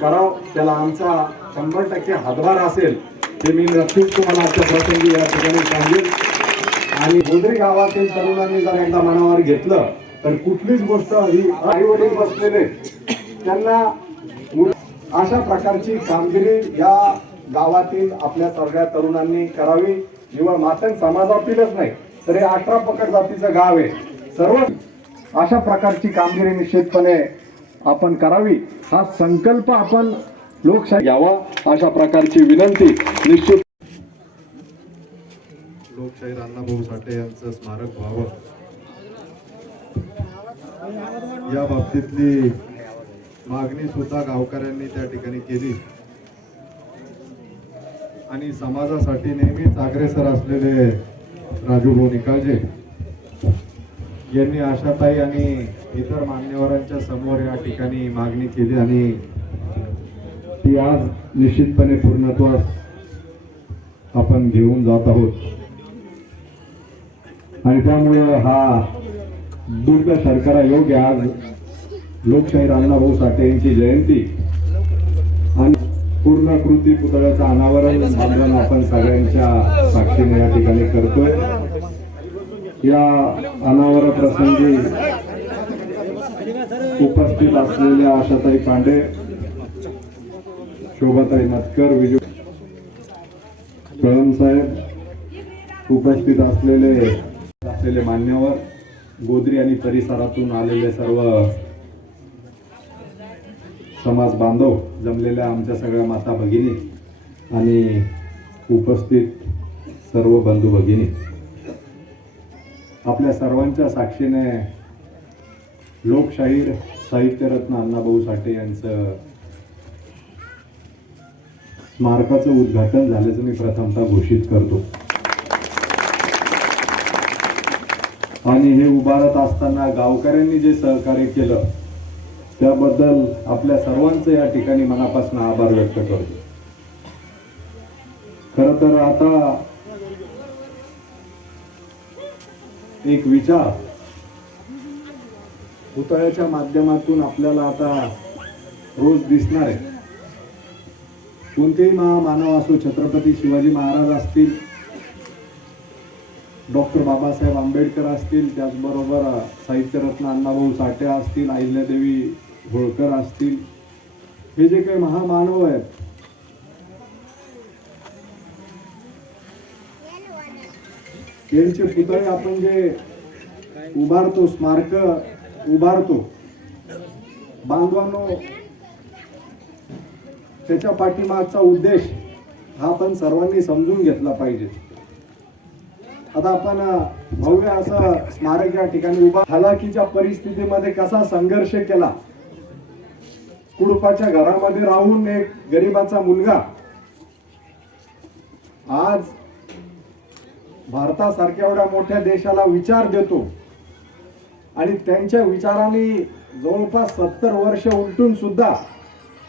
करावं. त्याला आमचा शंभर टक्के हातभार असेल ते मी नक्कीच तुम्हाला आजच्या प्रसंगी या ठिकाणी सांगेन. आणि गोदरी गावातील तरुणांनी जर एकदा मनावर घेतलं तर कुठलीच गोष्ट ही आई वडील बसलेले त्यांना अशा प्रकारची कामगिरी या गावातील आपल्या सगळ्या तरुणांनी करावी. निवड मातंग समाजातीलच नाही तर हे अठरा पकड जातीचं गाव आहे. सर्व अशा प्रकारची कामगिरी निश्चितपणे आपण करावी हा संकल्प आपण लोकशाही यावा अशा प्रकारची विनंती निश्चित लोकशाही अण्णाभाऊ साठे यांचं स्मारक व्हावं. या बाबतीतली मागणी सुद्धा गावकऱ्यांनी त्या ठिकाणी केली. आणि समाजासाठी नेहमीच अग्रेसर असलेले राजूभाऊ निकाळजे. यांनी आशाताई आणि इतर मान्यवरांच्या समोर या ठिकाणी मागणी केली आणि ती आज निश्चितपणे पूर्णत्वास आपण घेऊन जात आहोत. आणि त्यामुळे हा दुर्ग शर्करा योग आज लोकशाहीर अण्णाभाऊ साठे यांची जयंती आणि पूर्ण कृती पुतळ्याचं अनावरण आपण सगळ्यांच्या साक्षीने या ठिकाणी करतोय. या अनावर प्रसंगी उपस्थित असलेल्या आशाताई पांडे शोभाताई मतकर विजय कळम साहेब उपस्थित असलेले असलेले मान्यवर गोदरी आणि परिसरातून आलेले सर्व समाज बांधव जमलेल्या आमच्या सगळ्या माता भगिनी आणि उपस्थित सर्व बंधू भगिनी. आपल्या सर्वांच्या साक्षीने लोकशाहीर साहित्यरत्न अण्णाभाऊ साठे यांचं स्मारकाचं उद्घाटन झाल्याचं मी प्रथमतः घोषित करतो. आणि हे उभारत असताना गावकऱ्यांनी जे सहकार्य केलं त्याबद्दल आपल्या सर्वांचं या ठिकाणी मनापासून आभार व्यक्त करतो. खर तर आता एक विचार. पुतळ्याच्या माध्यमातून आपल्याला आता रोज दिसणार आहे. कोणतेही महामानव असो छत्रपती शिवाजी महाराज असतील डॉक्टर बाबासाहेब आंबेडकर असतील त्याचबरोबर साहित्यरत्न अण्णाभाऊ साठे असतील अहिल्यादेवी होळकर असतील हे जे काही महामानव आहेत त्यांचे पुतळे आपण जे उभारतो स्मारक उभारतो. बांधवांनो त्याच्या पाठीमागचा उद्देश हा आपण सर्वांनी समजून घेतला पाहिजे. आता आपण भव्य असं स्मारक या ठिकाणी उभा हलाखीच्या परिस्थितीमध्ये कसा संघर्ष केला? कुडपाच्या घरामध्ये राहून एक गरीबाचा मुलगा. आज भारतासारख्या एवढ्या मोठ्या देशाला विचार देतो. आणि त्यांच्या विचाराने जवळपास सत्तर वर्ष उलटून सुद्धा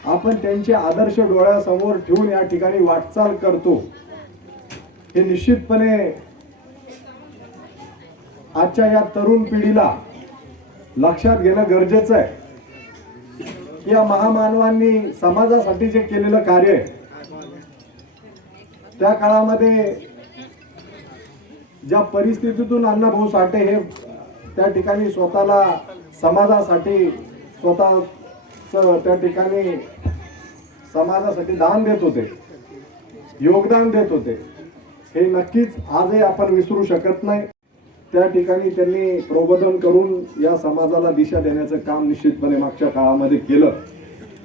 आपण त्यांचे आदर्श डोळ्यासमोर ठेवून या ठिकाणी वाटचाल करतो. हे निश्चितपणे आजच्या या तरुण पिढीला लक्षात घेणं गरजेचं आहे. की या महामानवांनी समाजासाठी जे केलेलं कार्य आहे त्या काळामध्ये ज्या परिस्थितीतून अण्णाभाऊ साठे हे त्या ठिकाणी स्वतःला समाजासाठी स्वतःच त्या ठिकाणी समाजासाठी दान देत होते योगदान देत होते. हे नक्कीच आजही आपण विसरू शकत नाही. त्या ठिकाणी त्यांनी प्रबोधन करून या समाजाला दिशा देण्याचं काम निश्चितपणे मागच्या काळामध्ये केलं.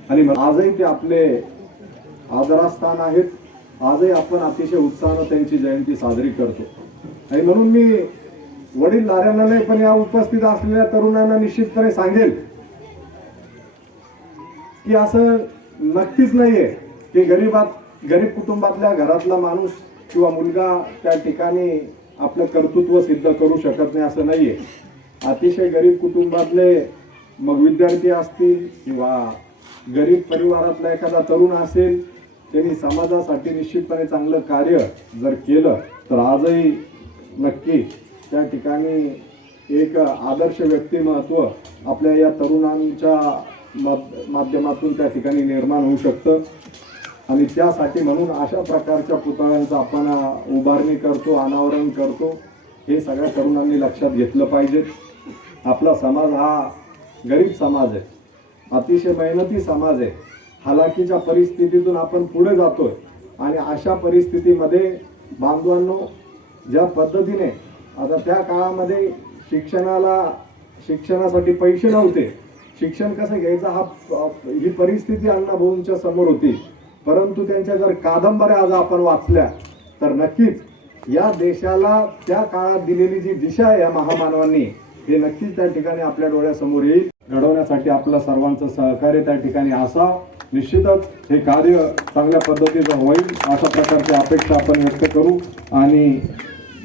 आणि आजही ते आपले आदरास्थान आहेत. आजही आपण अतिशय उत्साहानं त्यांची जयंती साजरी करतो. आणि म्हणून मी वडील लाऱ्यांना नाही पण या उपस्थित असलेल्या तरुणांना निश्चितपणे सांगेल की असं नक्कीच नाहीये की गरीबात गरीब कुटुंबातल्या घरातला माणूस किंवा मुलगा त्या ठिकाणी आपलं कर्तृत्व सिद्ध करू शकत नाही असं नाहीये. अतिशय गरीब कुटुंबातले मग विद्यार्थी असतील किंवा गरीब परिवारातला एखादा तरुण असेल त्यांनी समाजासाठी निश्चितपणे चांगलं कार्य जर केलं तर आजही नक्की. त्या ठिकाणी एक आदर्श व्यक्तिमत्व आपल्या या तरुणांच्या माध्यमातून त्या ठिकाणी निर्माण होऊ शकतं. आणि त्यासाठी म्हणून अशा प्रकारच्या पुतळ्यांचं आपण उभारणी करतो अनावरण करतो. हे सगळ्या तरुणांनी लक्षात घेतलं पाहिजे. आपला समाज हा गरीब समाज आहे. अतिशय मेहनती समाज आहे. हालाकीच्या परिस्थितीतून आपण पुढे जातोय. आणि अशा परिस्थितीमध्ये बांधवांनो ज्या पद्धतीने आता त्या काळामध्ये शिक्षणाला शिक्षणासाठी पैसे नव्हते. शिक्षण कसं घ्यायचं हा ही परिस्थिती अण्णाभाऊंच्या समोर होती. परंतु त्यांच्या जर कादंबऱ्या आज आपण वाचल्या तर नक्कीच या देशाला त्या काळात दिलेली जी दिशा आहे या महामानवांनी हे नक्कीच त्या ठिकाणी आपल्या डोळ्यासमोर येईल. घडवण्यासाठी आपलं सर्वांचं सहकार्य त्या ठिकाणी असा निश्चितच हे कार्य चांगल्या पद्धतीचं होईल अशा प्रकारची अपेक्षा आपण व्यक्त करू. आणि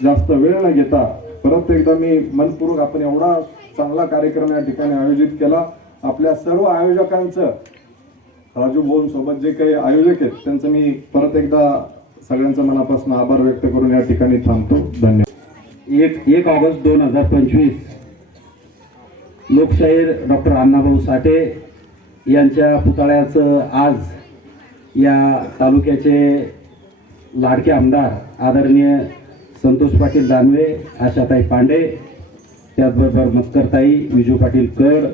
जास्त वेळ न घेता परत एकदा मी मनपूर्वक आपण एवढा चांगला कार्यक्रम या ठिकाणी आयोजित केला. आपल्या सर्व आयोजकांचं राजू भोन सोबत जे काही आयोजक आहेत त्यांचं मी परत एकदा सगळ्यांचं मनापासून आभार व्यक्त करून या ठिकाणी थांबतो. धन्यवाद. एक एक ऑगस्ट दोन हजार पंचवीस. लोकशाहीर डॉक्टर अण्णाभाऊ साठे यांच्या पुतळ्याचं आज या तालुक्याचे लाडके आमदार आदरणीय संतोष पाटील दानवे आशाताई पांडे त्याचबरोबर मत्करताई विजू पाटील कड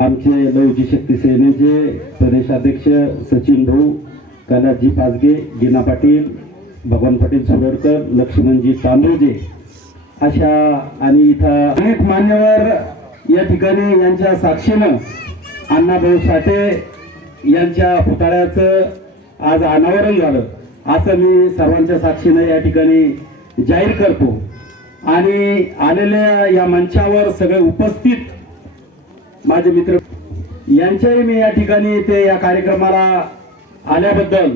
आमचे लवजी शक्ती सेनेचे प्रदेशाध्यक्ष सचिन भाऊ कलाजी पाचगे गिना पाटील भगवान पाटील सुरडकर लक्ष्मणजी तांदूळजे अशा आणि इथं अनेक मान्यवर या ठिकाणी यांच्या साक्षीनं अण्णाभाऊ साठे यांच्या पुतळ्याचं आज अनावरण झालं. असं मी सर्वांच्या साक्षीनं या ठिकाणी जाहीर करतो. आणि आलेल्या या मंचावर सगळे उपस्थित माझे मित्र यांच्याही मी या ठिकाणी ते या कार्यक्रमाला आल्याबद्दल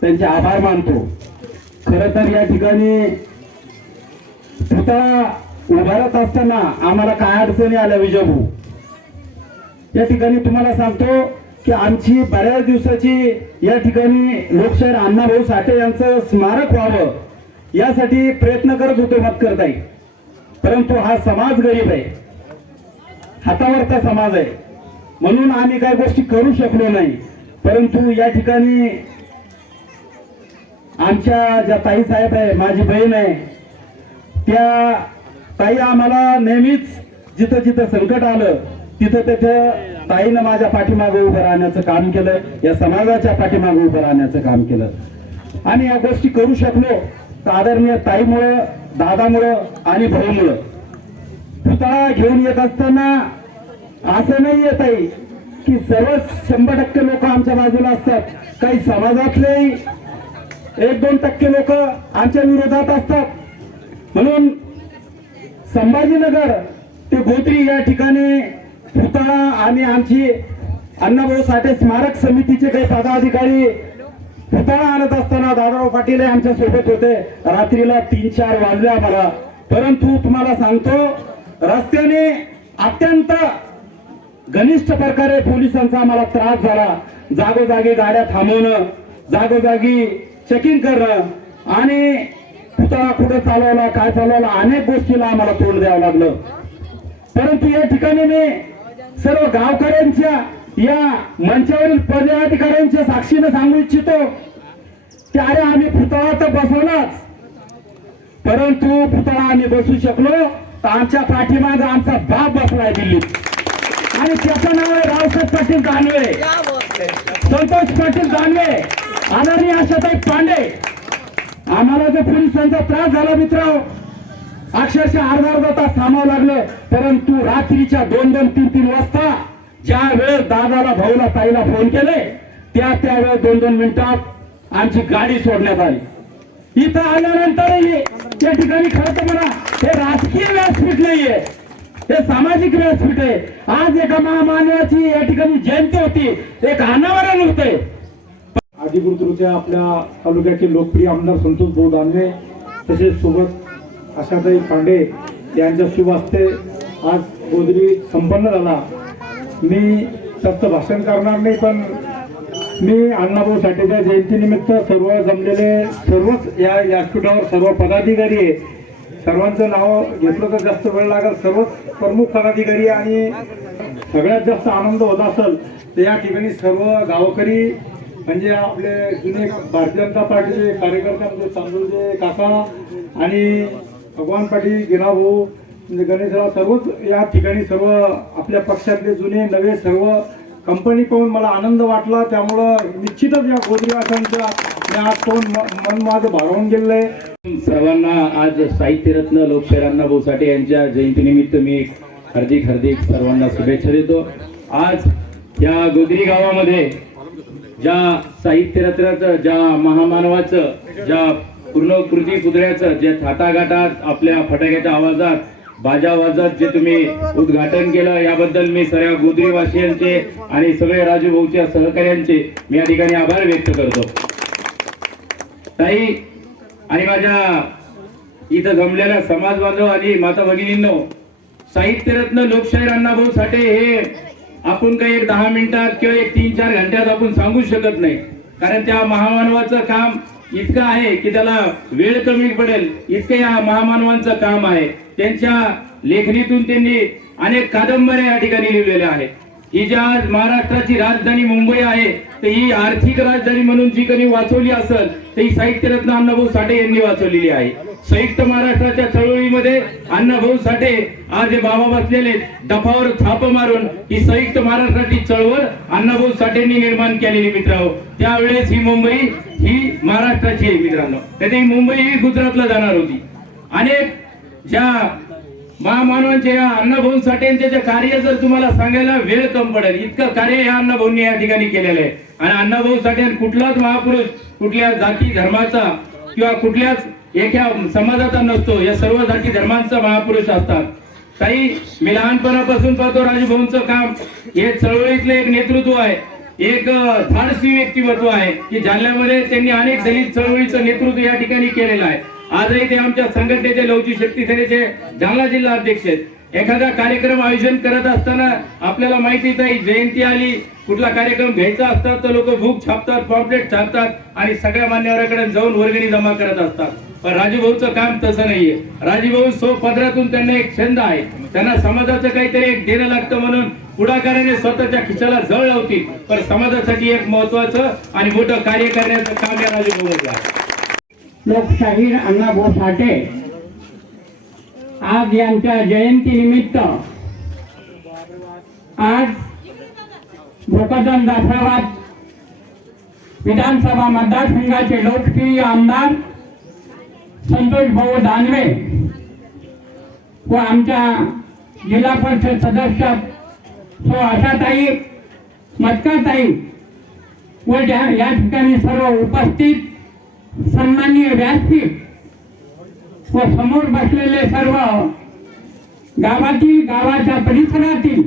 त्यांचे आभार मानतो. खरं तर या ठिकाणी पुतळा उभारत असताना आम्हाला काय अडचणी आल्या विजयभाऊ? या ठिकाणी तुम्हाला सांगतो की आमची बऱ्याच दिवसाची या ठिकाणी लोकशाहीर अण्णाभाऊ साठे यांचं स्मारक व्हावं यासाठी प्रयत्न करत होतो मत करताई परंतु हा समाज गरीब आहे. हातावरचा समाज आहे. म्हणून आम्ही काही गोष्टी करू शकलो नाही. परंतु या ठिकाणी आमच्या ज्या ताई साहेब आहे माझी बहीण आहे त्या ताई आम्हाला नेहमीच जिथं जिथं संकट आलं तिथं तिथं ताईनं माझ्या पाठीमागे उभं राहण्याचं काम केलं या समाजाच्या पाठीमागे उभं राहण्याचं काम केलं. आणि या गोष्टी करू शकलो तर आदरणीय ताईमुळं दादामुळं आणि भाऊमुळं. पुतळा घेऊन येत असताना असं नाही येत आहे की सर्वच शंभर टक्के लोक आमच्या बाजूला असतात. काही समाजातले एक दोन टक्के लोक आमच्या विरोधात असतात. म्हणून संभाजीनगर ते गोत्री या ठिकाणी पुतळा आणि आमची अण्णाभाऊ साठे स्मारक समितीचे काही पदाधिकारी पुतळा आणत असताना दादाराव पाटील आमच्यासोबत होते. रात्रीला तीन चार वाजले आम्हाला. परंतु तुम्हाला सांगतो रस्त्याने अत्यंत घनिष्ठ प्रकारे पोलिसांचा आम्हाला त्रास झाला. जागोजागी गाड्या थांबवणं जागोजागी चेकिंग करणं आणि पुतळा कुठे चालवला काय चालवला अनेक गोष्टीला आम्हाला तोंड द्यावं लागलं. परंतु या ठिकाणी मी सर्व गावकऱ्यांच्या या मंचावरील पदाधिकाऱ्यांच्या साक्षीनं सांगू इच्छितो की अरे आम्ही पुतळा तर बसवलाच. परंतु पुतळा आम्ही बसू शकलो तर आमच्या पाठीमागे आमचा बाप बसलाय दिल्लीत. आणि त्याचं नाव आहे रावसाहेब पाटील दानवे. संतोष पाटील दानवे. आदरणीय आशाताई पांडे. आम्हाला जर पोलिसांचा त्रास झाला मित्र अक्षरशः अर्धा अर्धा तास थांबावं लागलं. परंतु रात्रीच्या दोन दोन तीन तीन वाजता ज्या वेळेस दादाला भाऊला ताईला फोन केले त्या त्यावेळेस दोन दोन मिनिटात आमची गाडी सोडण्यात आली. इथं आल्यानंतरही त्या ठिकाणी खरं तर मला हे राजकीय व्यासपीठ नाहीये. हे सामाजिक व्यासपीठ आहे. आज एका महामानवाची या ठिकाणी जयंती होती. एक अनावरण होते अधिकृतरित्या आपल्या तालुक्याचे लोकप्रिय आमदार संतोष भाऊ दानवे तसेच सोबत आशाताई पांडे यांच्या शुभास्ते आज गोदरी संपन्न झाला. मी जास्त भाषण करणार नाही पण मी अण्णाभाऊ साठेच्या जयंतीनिमित्त सर्व जमलेले सर्वच या व्यासपीठावर सर्व पदाधिकारी आहे सर्वांचं नाव घेतलं तर जास्त वेळ लागेल. सर्वच प्रमुख पदाधिकारी आणि सगळ्यात जास्त आनंद होत असेल तर या ठिकाणी सर्व गावकरी म्हणजे आपले जुने भारतीय जनता पार्टीचे कार्यकर्ते म्हणजे चांदूरचे काका आणि भगवान पाटील गिराभाऊ म्हणजे गणेशराव सर्वच या ठिकाणी सर्व आपल्या पक्षातले जुने नवे सर्व कंपनी पाहून मला आनंद वाटला. त्यामुळं निश्चितच या गोदरीवासांच्या मी आज पाहून मन माझं भारावून गेलेलं आहे. सर्वांना आज साहित्यरत्न लोकशाहीर अण्णाभाऊ साठे यांच्या जयंतीनिमित्त मी हार्दिक हार्दिक सर्वांना शुभेच्छा देतो. आज या गोदरी गावामध्ये ज्या साहित्यरत्नाचं ज्या महामानवाचं ज्या पूर्ण कृती पुतळ्याचं जे थाटाघाटात आपल्या फटाक्याच्या आवाजात बाजा वाजत जे तुम्ही उद्घाटन केलं याबद्दल मी सगळ्या गोदरीवासियांचे आणि सगळे राजू भाऊच्या सहकार्यांचे मी या ठिकाणी आभार व्यक्त करतो. ताई आणि माझ्या इथं जमलेल्या समाज बांधव आणि माता भगिनींनो साहित्यरत्न लोकशाहीर अण्णाभाऊ साठे हे आपण काही एक दहा मिनिटात किंवा एक तीन चार घंट्यात आपण सांगू शकत नाही. कारण त्या महामानवाचं काम इतकं आहे की त्याला वेळ कमी पडेल. इतकं या महामानवांचं काम आहे. त्यांच्या लेखणीतून त्यांनी अनेक कादंबऱ्या या ठिकाणी लिहिलेल्या आहेत. ही जी आज महाराष्ट्राची राजधानी मुंबई आहे तर ही आर्थिक राजधानी म्हणून जी कधी वाचवली असेल तर ही साहित्यरत्न अण्णाभाऊ साठे यांनी वाचवलेली आहे. संयुक्त महाराष्ट्राच्या चळवळीमध्ये अण्णाभाऊ साठे आज बाबा बसलेले डफावर थाप मारून ही संयुक्त महाराष्ट्राची चळवळ अण्णाभाऊ साठेंनी निर्माण केलेली मित्रांनो. त्यावेळेस ही मुंबई ही महाराष्ट्राची आहे मित्रांनो. तर ही मुंबई ही गुजरातला जाणार होती. अनेक ज्या महामानवांचे या अण्णाभाऊ साठेंचे जे कार्य जर तुम्हाला सांगायला वेळ कम पडेल इतकं कार्य या अण्णाभाऊंनी या ठिकाणी केलेलं आहे. आणि अण्णाभाऊ साठे कुठलाच महापुरुष कुठल्या जाती धर्माचा किंवा कुठल्याच एका समाजाचा नसतो या सर्व जाती धर्मांचा महापुरुष असतात. काही मी लहानपणापासून पाहतो राजभवनचं काम. हे चळवळीतलं एक नेतृत्व आहे. एक धाडसी व्यक्तिमत्व आहे. की जालन्यामध्ये त्यांनी अनेक दलित चळवळीचं नेतृत्व या ठिकाणी केलेलं आहे. आजही ते आमच्या संघटनेचे लवची शक्ती सेनेचे जालना जिल्हा अध्यक्ष आहेत. एखादा कार्यक्रम आयोजन करत असताना आपल्याला माहितीच आहे जयंती आली कुठला कार्यक्रम घ्यायचा असतात तर लोक बुक छापतात पॉम्पलेट छापतात आणि सगळ्या मान्यवराकडे जाऊन वर्गणी जमा करत असतात. पण राजूभाऊचं काम तसं नाहीये. राजूभाऊ सो पदरातून त्यांना एक छंद आहे. त्यांना समाजाचं काहीतरी एक देणं लागतं म्हणून पुढाकाराने स्वतःच्या खिशाला जळ लावतील. पण समाजासाठी एक महत्वाचं आणि मोठं कार्य करण्याचं काम या राजूभाऊचं आहे. लोकशाहीर अण्णाभाऊ साठे. आज यांच्या जयंतीनिमित्त आज भोकदन जाफराबाद विधानसभा मतदारसंघाचे लोकप्रिय आमदार संतोष भाऊ दानवे व आमच्या जिल्हा परिषद सदस्य सो आशाताई मटकरताई व ज्या या ठिकाणी सर्व उपस्थित सन्माननीय व्यासपीठ व समोर बसलेले सर्व गावातील गावाच्या परिसरातील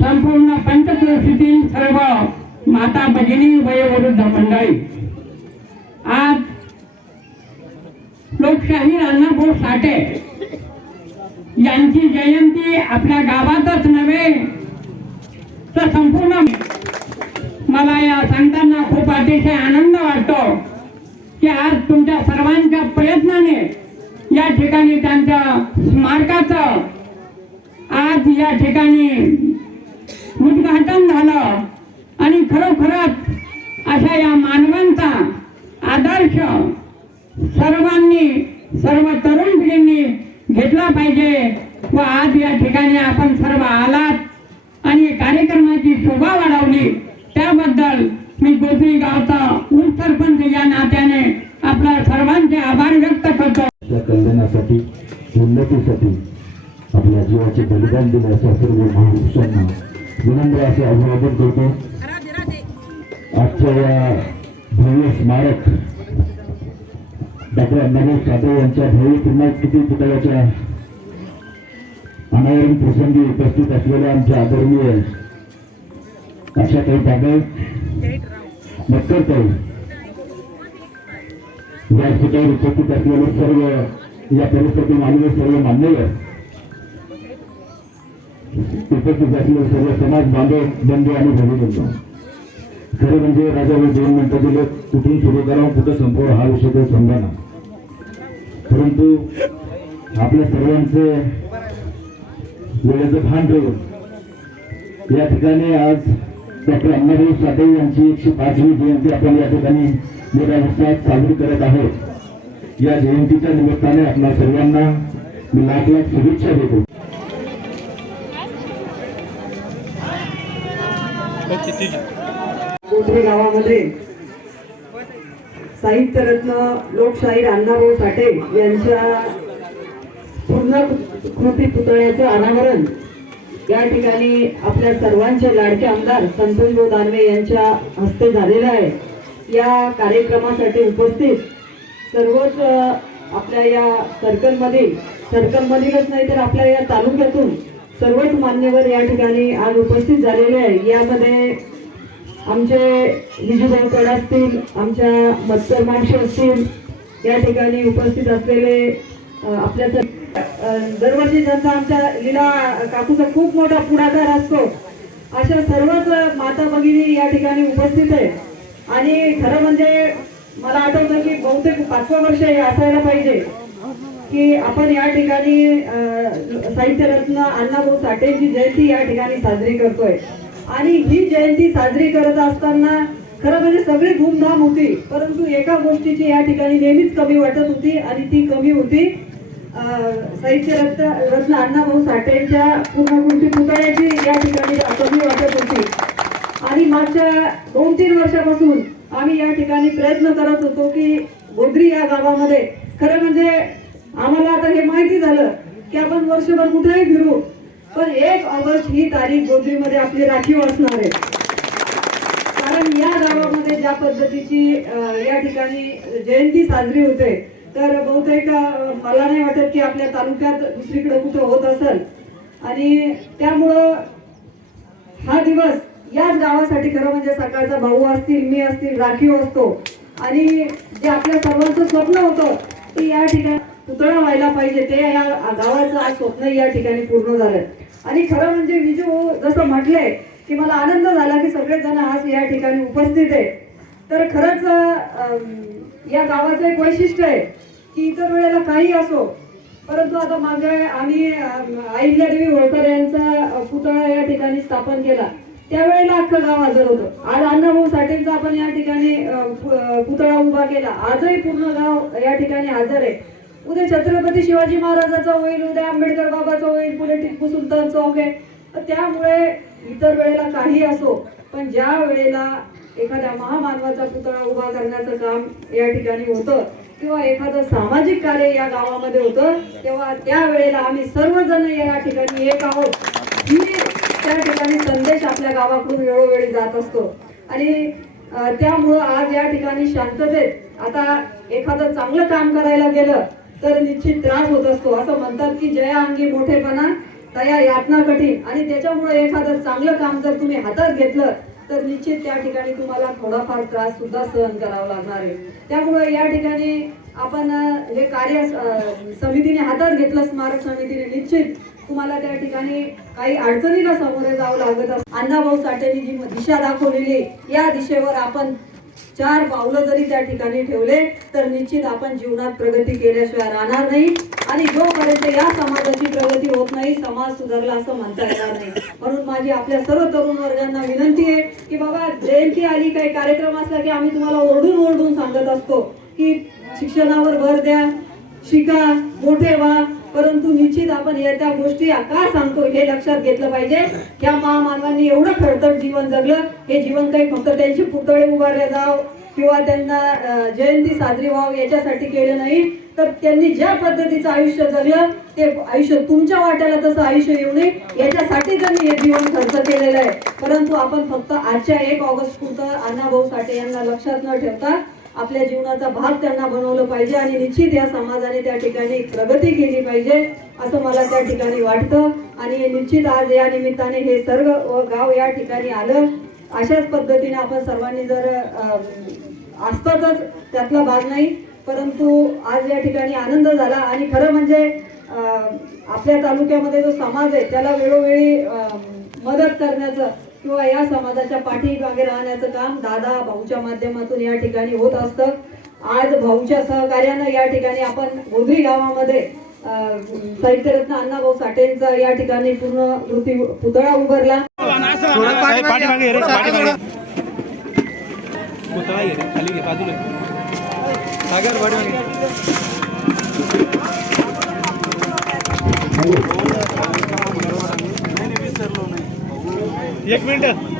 संपूर्ण पंचक्रोशीतील सर्व माता भगिनी वयोवृद्ध मंडळी आज लोकशाहीर अण्णाभाऊ साठे यांची जयंती आपल्या गावातच नव्हे तर संपूर्ण मला या सांगताना खूप अतिशय आनंद वाटतो. की आज तुमच्या सर्वांच्या प्रयत्नाने या ठिकाणी त्यांच्या स्मारकाचं आज या ठिकाणी उद्घाटन झालं. आणि खरोखरच अशा या मानवांचा आदर्श सर्वांनी सर्व तरुण पिढींनी घेतला पाहिजे व आज या ठिकाणी आपण सर्व आलात आणि कार्यक्रमाची शोभा वाढवली. त्याबद्दल मी गोपी गावचा उपसरपंच या नात्याने आपल्या सर्वांचे आभार व्यक्त करतो. कल्याणासाठी उन्नतीसाठी आपल्या जीवाचे बलिदान दिले अशा सर्व महापुरुषांना विनम्र असे अभिवादन करतो. आजच्या या भव्य स्मारक डॉक्टर अण्णाभाऊ साठे यांच्या भव्य पुन्हा किती पुतळ्याच्या अनावरण प्रसंगी उपस्थित असलेल्या आमच्या आदरणीय अशा काही ताब्यात मक्करताई ठिकाणी उपस्थित असलेले सर्व या परिस्थितीत आलेले सर्व मान्यवर उपस्थित असलेले सर्व समाज बांधव बंधू आणि भगिनी खरं म्हणजे राजा हे दोन मिनिटं दिले कुठून सुरू करावं कुठं संपवावं हा विषय काही समजा ना परंतु आपल्या सर्वांचं वेळेचं भान ठेवून या ठिकाणी आज डॉक्टर अण्णाभाऊ साठे यांची एकशे पाचवी जयंती आपण या ठिकाणी मोठ्या उत्साहात साजरी करत आहोत या जयंतीच्या निमित्ताने आपल्या सर्वांना मी लाख लाख शुभेच्छा देतो गोत्रे गावामध्ये साहित्यरत्न लोकशाहीर अण्णाभाऊ साठे यांच्या पूर्ण कृती पुतळ्याचं अनावरण या ठिकाणी आपल्या सर्वांचे लाडके आमदार संतोषभाऊ दानवे यांच्या हस्ते झालेलं आहे. या कार्यक्रमासाठी उपस्थित सर्वच आपल्या या सर्कलमधील सर्कलमधीलच नाही तर आपल्या या तालुक्यातून सर्वच मान्यवर या ठिकाणी आज उपस्थित झालेले आहे. यामध्ये आमचे विजूभाऊ कड असतील आमच्या मत्सर मावशी असतील या ठिकाणी उपस्थित असलेले आपल्या दरवर्षी ज्यांचा आमच्या लीला काकूचा खूप मोठा पुढाकार असतो अशा सर्वच माता भगिनी या ठिकाणी उपस्थित आहे आणि खरं म्हणजे मला आठवतं की बहुतेक पाचवं वर्ष हे असायला पाहिजे की आपण या ठिकाणी साहित्यरत्न अण्णाभाऊ साठेंची जयंती या ठिकाणी साजरी करतोय. आणि ही जयंती साजरी करत असताना खरं म्हणजे सगळी धूमधाम होती परंतु एका गोष्टीची या ठिकाणी नेहमीच कमी वाटत होती आणि ती कमी होती साहित्य रत्न रत्न अण्णाभाऊ साठेंच्या पूर्णकृती पुतळ्याची या ठिकाणी कमी वाटत होती. आणि मागच्या दोन तीन वर्षापासून आम्ही या ठिकाणी प्रयत्न करत होतो की गोद्री या गावामध्ये खरं म्हणजे आम्हाला आता हे माहिती झालं की आपण वर्षभर कुठेही फिरू पण एक ऑगस्ट ही तारीख गोद्रीमध्ये आपली राखीव असणार आहे. कारण या गावामध्ये ज्या पद्धतीची या ठिकाणी जयंती साजरी होते तर बहुतेक मला नाही वाटत की आपल्या तालुक्यात दुसरीकडे कुठं होत असेल. आणि त्यामुळं हा दिवस याच गावासाठी खरं म्हणजे सकाळचा भाऊ असतील मी असतील राखीव असतो. आणि जे आपल्या सर्वांचं स्वप्न होतं ते या ठिकाणी पुतळा व्हायला पाहिजे. ते या गावाचं आज स्वप्न या ठिकाणी पूर्ण झालं आणि खरं म्हणजे विजू जसं म्हटले की मला आनंद झाला की सगळेजण आज या ठिकाणी उपस्थित आहे. तर खरंच या गावाचं एक वैशिष्ट्य आहे की इतर वेळेला काही असो. परंतु आता मागे आम्ही अहिल्यादेवी होळकर यांचा पुतळा या ठिकाणी स्थापन केला. त्यावेळेला अख्खं गाव हजर होतं. आज अण्णाभाऊ साठेंचा आपण या ठिकाणी पुतळा उभा केला. आजही पूर्ण गाव या ठिकाणी हजर आहे. उद्या छत्रपती शिवाजी महाराजाचा होईल उद्या आंबेडकर बाबाचा होईल पुढे टिपू सुलतान चौक आहे. तर त्यामुळे इतर वेळेला काही असो पण ज्या वेळेला एखाद्या महामानवाचा पुतळा उभा करण्याचं काम या ठिकाणी होतं किंवा एखादं सामाजिक कार्य या गावामध्ये होतं तेव्हा त्यावेळेला आम्ही सर्वजण या ठिकाणी एक आहोत. ही त्या ठिकाणी संदेश आपल्या गावाकडून वेळोवेळी जात असतो. आणि त्यामुळं आज या ठिकाणी शांततेत आता एखादं चांगलं काम करायला गेलं तर निश्चित त्रास होत असतो. असं म्हणतात की जया अंगी मोठेपणा तया यातना कठीण. आणि त्याच्यामुळे एखादं चांगलं काम जर तुम्ही हातात घेतलं तर निश्चित त्या ठिकाणी तुम्हाला थोडाफार त्रास सुद्धा सहन करावा लागणार आहे. त्यामुळे या ठिकाणी आपण हे कार्य समितीने हातात घेतलं स्मारक समितीने निश्चित तुम्हाला त्या ठिकाणी काही अडचणीला सामोरे जावं लागत असतं अण्णाभाऊ साठेंनी जी दिशा दाखवलेली या दिशेवर आपण चार पावलं जरी त्या ठिकाणी ठेवले तर निश्चित आपण जीवनात प्रगती केल्याशिवाय राहणार नाही. आणि जोपर्यंत या समाजाची प्रगती होत नाही समाज सुधारला असं म्हणता येणार नाही. म्हणून माझी आपल्या सर्व तरुण वर्गांना विनंती आहे की बाबा जयंती आली काही कार्यक्रम असला की आम्ही तुम्हाला ओरडून ओरडून सांगत असतो की शिक्षणावर भर द्या शिका मोठे व्हा. परंतु निश्चित आपण या त्या गोष्टी का सांगतो हे लक्षात घेतलं पाहिजे. या महामानवांनी एवढं खडतर जीवन जगलं. हे जीवन काही फक्त त्यांचे पुतळे उभारले जाव किंवा त्यांना जयंती साजरी व्हावं याच्यासाठी केलं नाही. तर त्यांनी ज्या पद्धतीचं आयुष्य जगलं ते आयुष्य तुमच्या वाट्याला तसं आयुष्य येऊ नये. याच्यासाठी त्यांनी हे जीवन खर्च केलेलं आहे. परंतु आपण फक्त आजच्या एक ऑगस्ट पुरतं अण्णाभाऊ साठे यांना लक्षात न ठेवता आपल्या जीवनाचा भाग त्यांना बनवलं पाहिजे आणि निश्चित या समाजाने त्या ठिकाणी प्रगती केली पाहिजे असं मला त्या ठिकाणी वाटतं. आणि निश्चित आज या निमित्ताने हे सर्व गाव या ठिकाणी आलं. अशाच पद्धतीने आपण सर्वांनी जर असतातच त्यातला भाग नाही परंतु आज या ठिकाणी आनंद झाला. आणि खरं म्हणजे आपल्या तालुक्यामध्ये जो समाज आहे त्याला वेळोवेळी मदत करण्याचं किंवा या समाजाच्या पाठीमागे राहण्याचं काम दादा भाऊच्या माध्यमातून या ठिकाणी होत असतं. आज भाऊच्या सहकार्यानं या ठिकाणी आपण गोधरी गावामध्ये साहित्यरत्न अण्णाभाऊ साठेंचा या ठिकाणी पूर्ण कृती पुतळा उभारला. एक मिनिट.